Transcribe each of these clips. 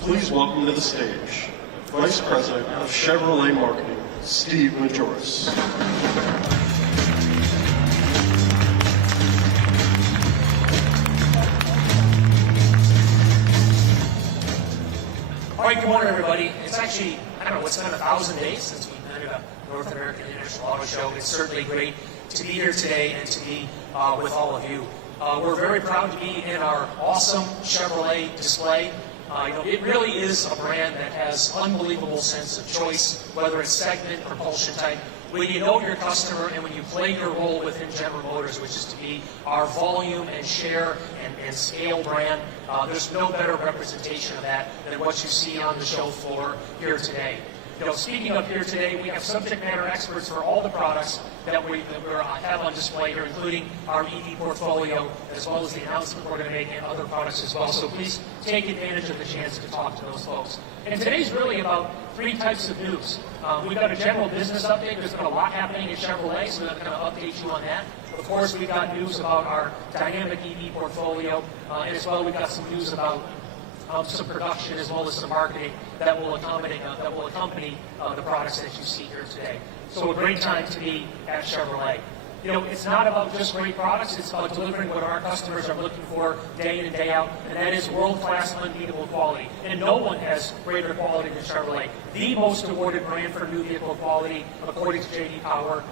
please welcome to the stage Vice President of Chevrolet Marketing, Steve Majoris. All right, good morning, everybody. It's actually, I don't know, it's been 1,000 days since we've been at a North American International Auto Show. It's certainly great to be here today and to be with all of you. We're very proud to be in our awesome Chevrolet display. It really is a brand that has unbelievable sense of choice, whether it's segment, propulsion type. When you know your customer and when you play your role within General Motors, which is to be our volume and share and scale brand, there's no better representation of that than what you see on the show floor here today. Speaking of here today, we have subject matter experts for all the products that we have on display here, including our EV portfolio, as well as the announcement we're going to make and other products as well. So please take advantage of the chance to talk to those folks. And today's really about three types of news. We've got a general business update. There's been a lot happening at Chevrolet, so we're going to update you on that. Of course, we've got news about our dynamic EV portfolio, and as well, we've got some news about some production as well as some marketing that will accompany the products that you see here today. So a great time to be at Chevrolet. It's not about just great products, it's about delivering what our customers are looking for day in and day out, and that is world-class, unbeatable quality. And no one has greater quality than Chevrolet. The most awarded brand for new vehicle quality, according to J.D. Power.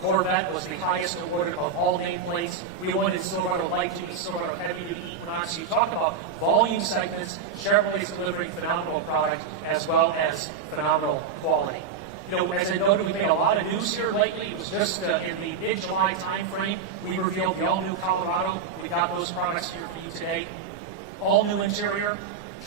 Corvette was the highest awarded of all nameplates. We won in Silverado Light Duty, Silverado Heavy Duty, Equinox. You talk about volume segments, Chevrolet's delivering phenomenal product as well as phenomenal quality. As I noted, we made a lot of news here lately. It was just in the mid-July timeframe, we revealed the all-new Colorado. We got those products here for you today. All-new interior,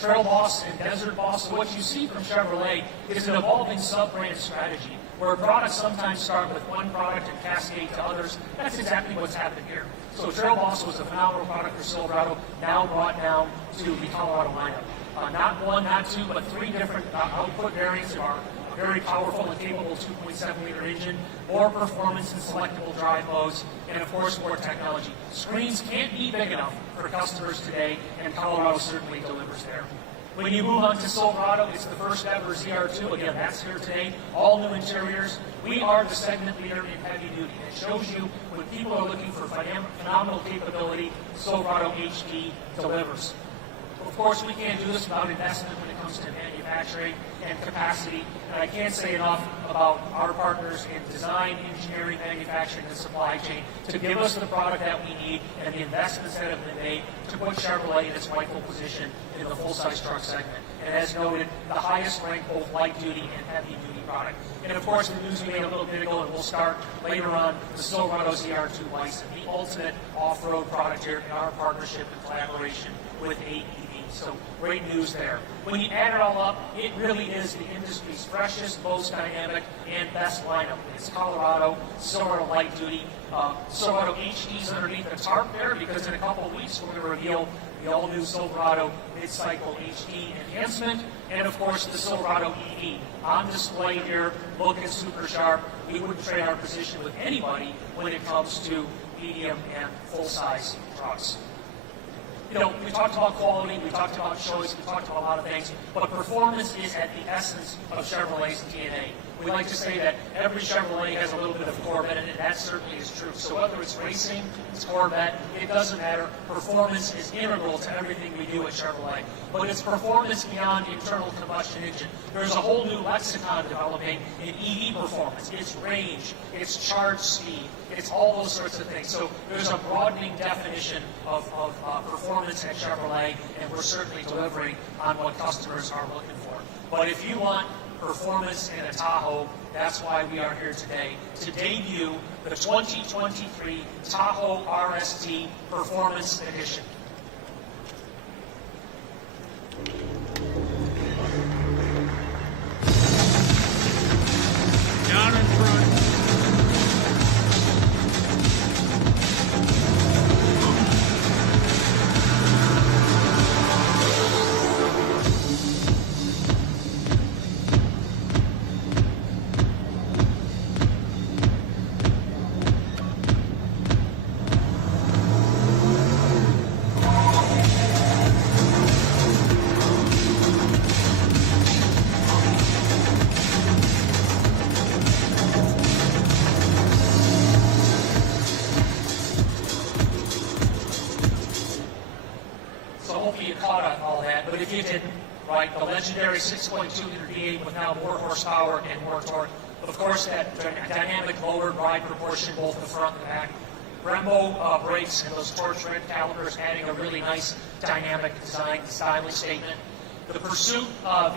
Trail Boss and Desert Boss. So what you see from Chevrolet is an evolving sub-brand strategy, where products sometimes start with one product and cascade to others. That's exactly what's happened here. So Trail Boss was a phenomenal product for Silverado, now brought down to the Colorado lineup. Not one, not two, but three different output variants of our very powerful and capable 2.7-liter engine, more performance in selectable drive modes, and of course more technology. Screens can't be big enough for customers today, and Colorado certainly delivers there. When you move on to Silverado, it's the first ever ZR2. Again, that's here today. All new interiors. We are the segment leader in heavy duty. It shows you when people are looking for phenomenal capability, Silverado HD delivers. Of course, we can't do this without investment when it comes to manufacturing and capacity. And I can't say enough about our partners in design, engineering, manufacturing, and supply chain to give us the product that we need and the investments that have been made to put Chevrolet in its rightful position in the full-size truck segment. And as noted, the highest ranked both light-duty and heavy-duty product. And of course, the news we made a little bit ago, and we'll start later on, the Silverado ZR2 Bison, the ultimate off-road product here in our partnership and collaboration with AEV. So great news there. When you add it all up, it really is the industry's freshest, most dynamic, and best lineup. It's Colorado, Silverado Light Duty, Silverado HD's underneath the tarp there, because in a couple of weeks we're going to reveal the all-new Silverado mid-cycle HD enhancement, and of course the Silverado EV on display here, looking super sharp. We wouldn't trade our position with anybody when it comes to medium and full-size trucks. We talked about quality, we talked about choice, we talked about a lot of things, but performance is at the essence of Chevrolet's DNA. We like to say that every Chevrolet has a little bit of Corvette in it, and that certainly is true. So whether it's racing, it's Corvette, it doesn't matter. Performance is integral to everything we do at Chevrolet. But it's performance beyond internal combustion engine. There's a whole new lexicon developing in EV performance. It's range, it's charge speed, it's all those sorts of things. So there's a broadening definition of performance at Chevrolet, and we're certainly delivering on what customers are looking for. But if you want performance in a Tahoe, that's why we are here today to debut the 2023 Tahoe RST Performance Edition. Down in front. hidden, right? The legendary 6.2-liter V8 with now more horsepower and more torque. Of course, that dynamic lowered ride proportion, both the front and back. Brembo brakes and those torch red calipers adding a really nice dynamic design styling statement. The Pursuit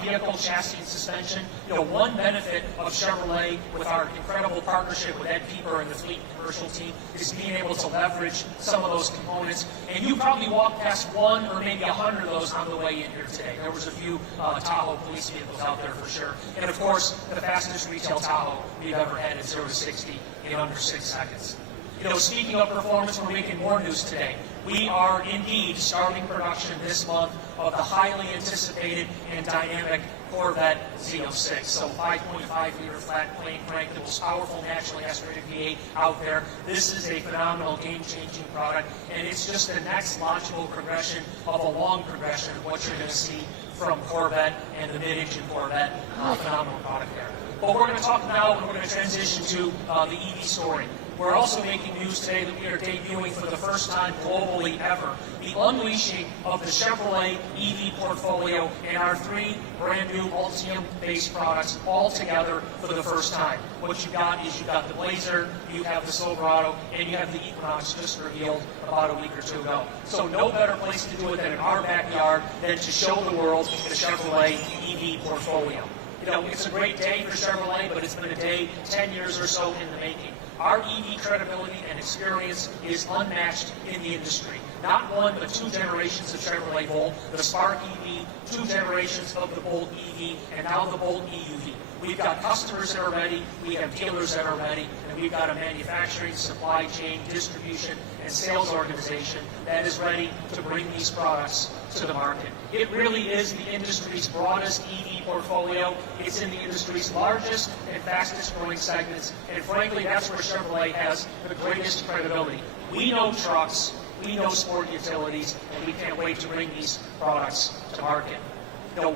vehicle chassis and suspension, one benefit of Chevrolet with our incredible partnership with Ed Pieper and the fleet and commercial team is being able to leverage some of those components. And you probably walked past one or maybe 100 of those on the way in here today. There was a few Tahoe police vehicles out there for sure. And of course, the fastest retail Tahoe we've ever had at 0 to 60 in under 6 seconds. Speaking of performance, we're making more news today. We are indeed starting production this month of the highly anticipated and dynamic Corvette Z06. So 5.5-liter flat plane crank, the most powerful naturally aspirated V8 out there. This is a phenomenal game-changing product, and it's just the next logical progression of a long progression of what you're going to see from Corvette and the mid-engine Corvette. Phenomenal product there. But we're going to talk now, and we're going to transition to the EV story. We're also making news today that we are debuting for the first time globally ever the unleashing of the Chevrolet EV portfolio and our 3 brand new Ultium-based products all together for the first time. What you've got is you've got the Blazer, you have the Silverado, and you have the Equinox just revealed about a week or two ago. So no better place to do it than in our backyard than to show the world the Chevrolet EV portfolio. It's a great day for Chevrolet, but it's been a day 10 years or so in the making. Our EV credibility and experience is unmatched in the industry. Not one, but 2 generations of Chevrolet Bolt, the Spark EV, 2 generations of the Bolt EV, and now the Bolt EUV. We've got customers that are ready, we have dealers that are ready, and we've got a manufacturing, supply chain, distribution, and sales organization that is ready to bring these products to the market. It really is the industry's broadest EV portfolio. It's in the industry's largest and fastest growing segments, and frankly, that's where Chevrolet has the greatest credibility. We know trucks, we know sport utilities, and we can't wait to bring these products to market.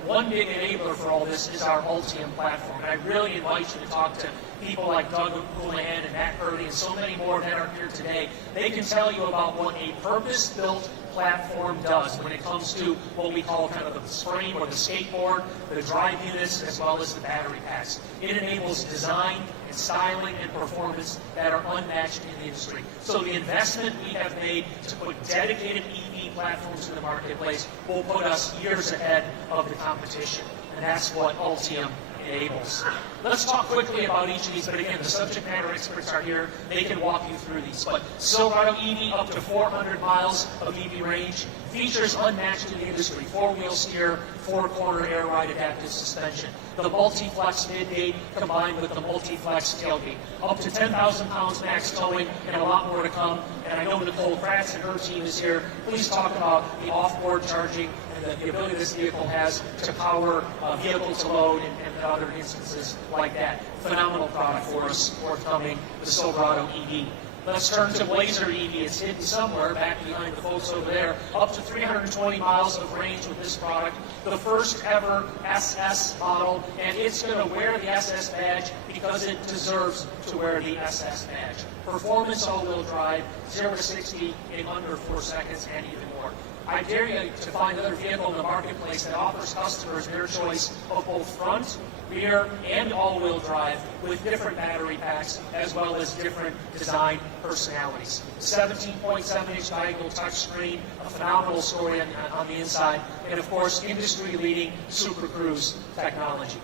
One big enabler for all this is our Ultium platform. And I really invite you to talk to people like Doug Houlihan and Matt Purdy and so many more that are here today. They can tell you about what a purpose-built platform does when it comes to what we call kind of the frame or the skateboard, the drive units, as well as the battery packs. It enables design and styling and performance that are unmatched in the industry. So the investment we have made to put dedicated EV platforms in the marketplace will put us years ahead of the competition. And that's what Ultium enables. Let's talk quickly about each of these, but again, the subject matter experts are here. They can walk you through these. But Silverado EV, up to 400 miles of EV range, features unmatched in the industry. 4-wheel steer, 4-corner air ride adaptive suspension. The multi-flex midgate combined with the multi-flex tailgate. Up to 10,000 pounds max towing and a lot more to come. And I know Nicole Kratz and her team is here. Please talk about the off-board charging and the ability this vehicle has to power vehicle to load and other instances like that. Phenomenal product for us, forthcoming, the Silverado EV. Let's turn to Blazer EV. It's hidden somewhere back behind the folks over there. Up to 320 miles of range with this product. The first ever SS model, and it's going to wear the SS badge because it deserves to wear the SS badge. Performance all-wheel drive, 0 to 60 in under 4 seconds and even more. I dare you to find another vehicle in the marketplace that offers customers their choice of both front, rear, and all-wheel drive with different battery packs as well as different design personalities. 17.7-inch diagonal touchscreen, a phenomenal story on the inside, and of course, industry-leading Super Cruise technology.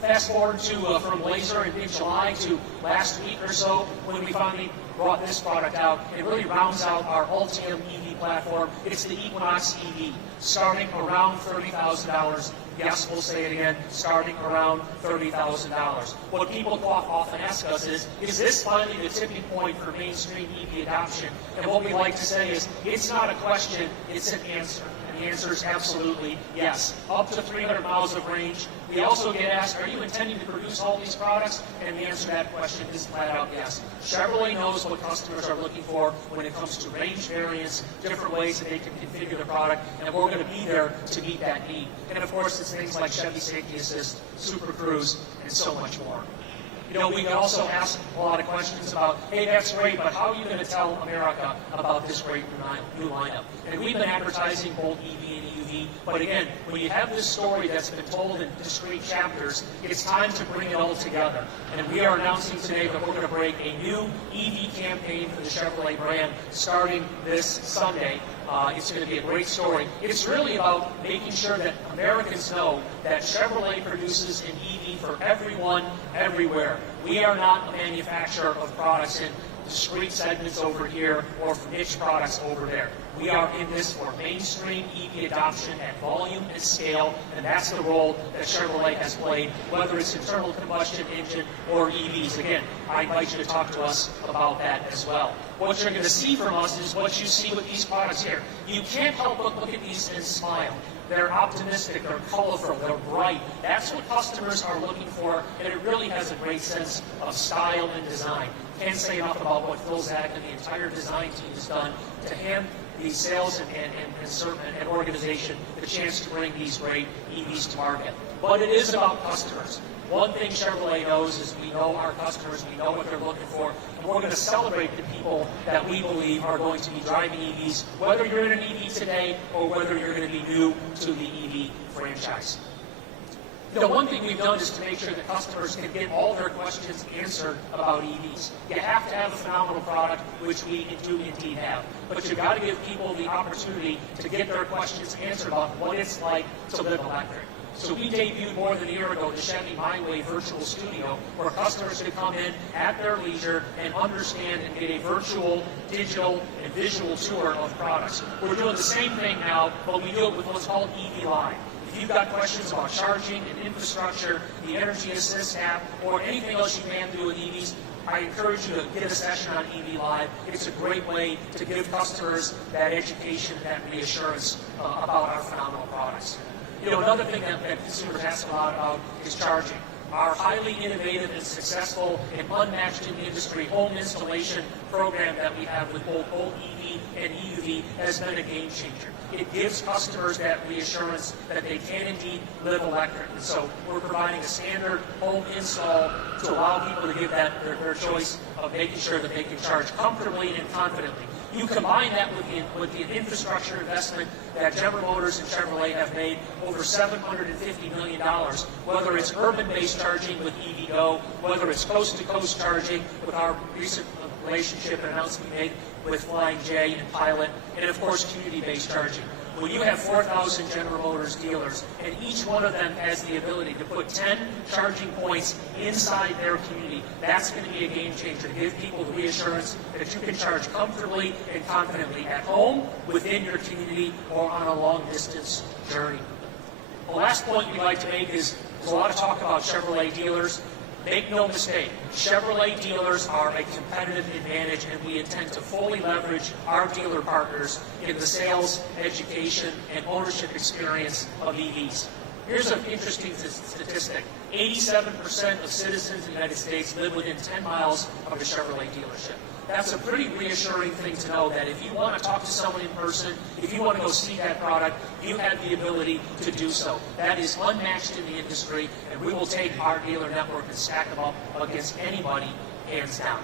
Fast forward to from Blazer in mid-July to last week or so when we finally brought this product out. It really rounds out our Ultium EV platform. It's the Equinox EV, starting around $30,000. Yes, we'll say it again, starting around $30,000. What people often ask us is this finally the tipping point for mainstream EV adoption? And what we like to say is, it's not a question, it's an answer. The answer is absolutely yes. Up to 300 miles of range. We also get asked, are you intending to produce all these products? And the answer to that question is flat out yes. Chevrolet knows what customers are looking for when it comes to range variants, different ways that they can configure the product, and we're going to be there to meet that need. And of course, it's things like Chevy Safety Assist, Super Cruise, and so much more. You know, we can also ask a lot of questions about, hey, that's great, but how are you going to tell America about this great new lineup? And we've been advertising both EV and EV, but again, when you have this story that's been told in discrete chapters, it's time to bring it all together. And we are announcing today that we're going to break a new EV campaign for the Chevrolet brand starting this Sunday. It's going to be a great story. It's really about making sure that Americans know that Chevrolet produces an EV for everyone, everywhere. We are not a manufacturer of products in discrete segments over here or for niche products over there. We are in this for mainstream EV adoption at volume and scale, and that's the role that Chevrolet has played, whether it's internal combustion engine or EVs. Again, I invite you to talk to us about that as well. What you're going to see from us is what you see with these products here. You can't help but look at these and smile. They're optimistic, they're colorful, they're bright. That's what customers are looking for, and it really has a great sense of style and design. Can't say enough about what Phil Zach and the entire design team has done to hand the sales and organization the chance to bring these great EVs to market. But it is about customers. One thing Chevrolet knows is we know our customers, we know what they're looking for, and we're going to celebrate the people that we believe are going to be driving EVs, whether you're in an EV today or whether you're going to be new to the EV franchise. You know, one thing we've done is to make sure that customers can get all their questions answered about EVs. You have to have a phenomenal product, which we do indeed have. But you've got to give people the opportunity to get their questions answered about what it's like to live electric. So we debuted more than a year ago the Chevy My Way Virtual Studio, where customers could come in at their leisure and understand and get a virtual, digital, and visual tour of products. We're doing the same thing now, but we do it with what's called EV Live. If you've got questions about charging and infrastructure, the Energy Assist app, or anything else you can do with EVs, I encourage you to get a session on EV Live. It's a great way to give customers that education, that reassurance about our phenomenal products. You know, another thing that consumers ask a lot about is charging. Our highly innovative and successful and unmatched in the industry home installation program that we have with both EV and EUV has been a game changer. It gives customers that reassurance that they can indeed live electric. And so we're providing a standard home install to allow people to give that their choice of making sure that they can charge comfortably and confidently. You combine that with the infrastructure investment that General Motors and Chevrolet have made, over $750 million, whether it's urban-based charging with EVgo, whether it's coast-to-coast charging with our recent relationship and announcement we made with Flying J and Pilot, and of course community-based charging. When you have 4,000 General Motors dealers, and each one of them has the ability to put 10 charging points inside their community, that's going to be a game changer to give people the reassurance that you can charge comfortably and confidently at home, within your community, or on a long-distance journey. The last point we'd like to make is there's a lot of talk about Chevrolet dealers. Make no mistake, Chevrolet dealers are a competitive advantage, and we intend to fully leverage our dealer partners in the sales, education, and ownership experience of EVs. Here's an interesting statistic. 87% of citizens in the United States live within 10 miles of a Chevrolet dealership. That's a pretty reassuring thing to know that if you want to talk to someone in person, if you want to go see that product, you have the ability to do so. That is unmatched in the industry, and we will take our dealer network and stack them up against anybody, hands down.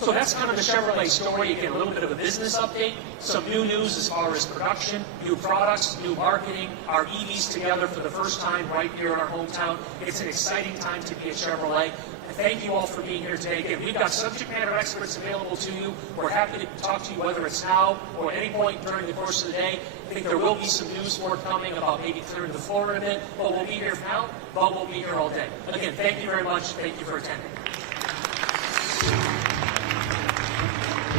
So that's kind of the Chevrolet story. Again, a little bit of a business update, some new news as far as production, new products, new marketing, our EVs together for the first time right here in our hometown. It's an exciting time to be a Chevrolet. Thank you all for being here today. Again, we've got subject matter experts available to you. We're happy to talk to you whether it's now or at any point during the course of the day. I think there will be some news forthcoming about maybe clearing the floor in a bit, but we'll be here for now, but we'll be here all day. Again, thank you very much. Thank you for attending.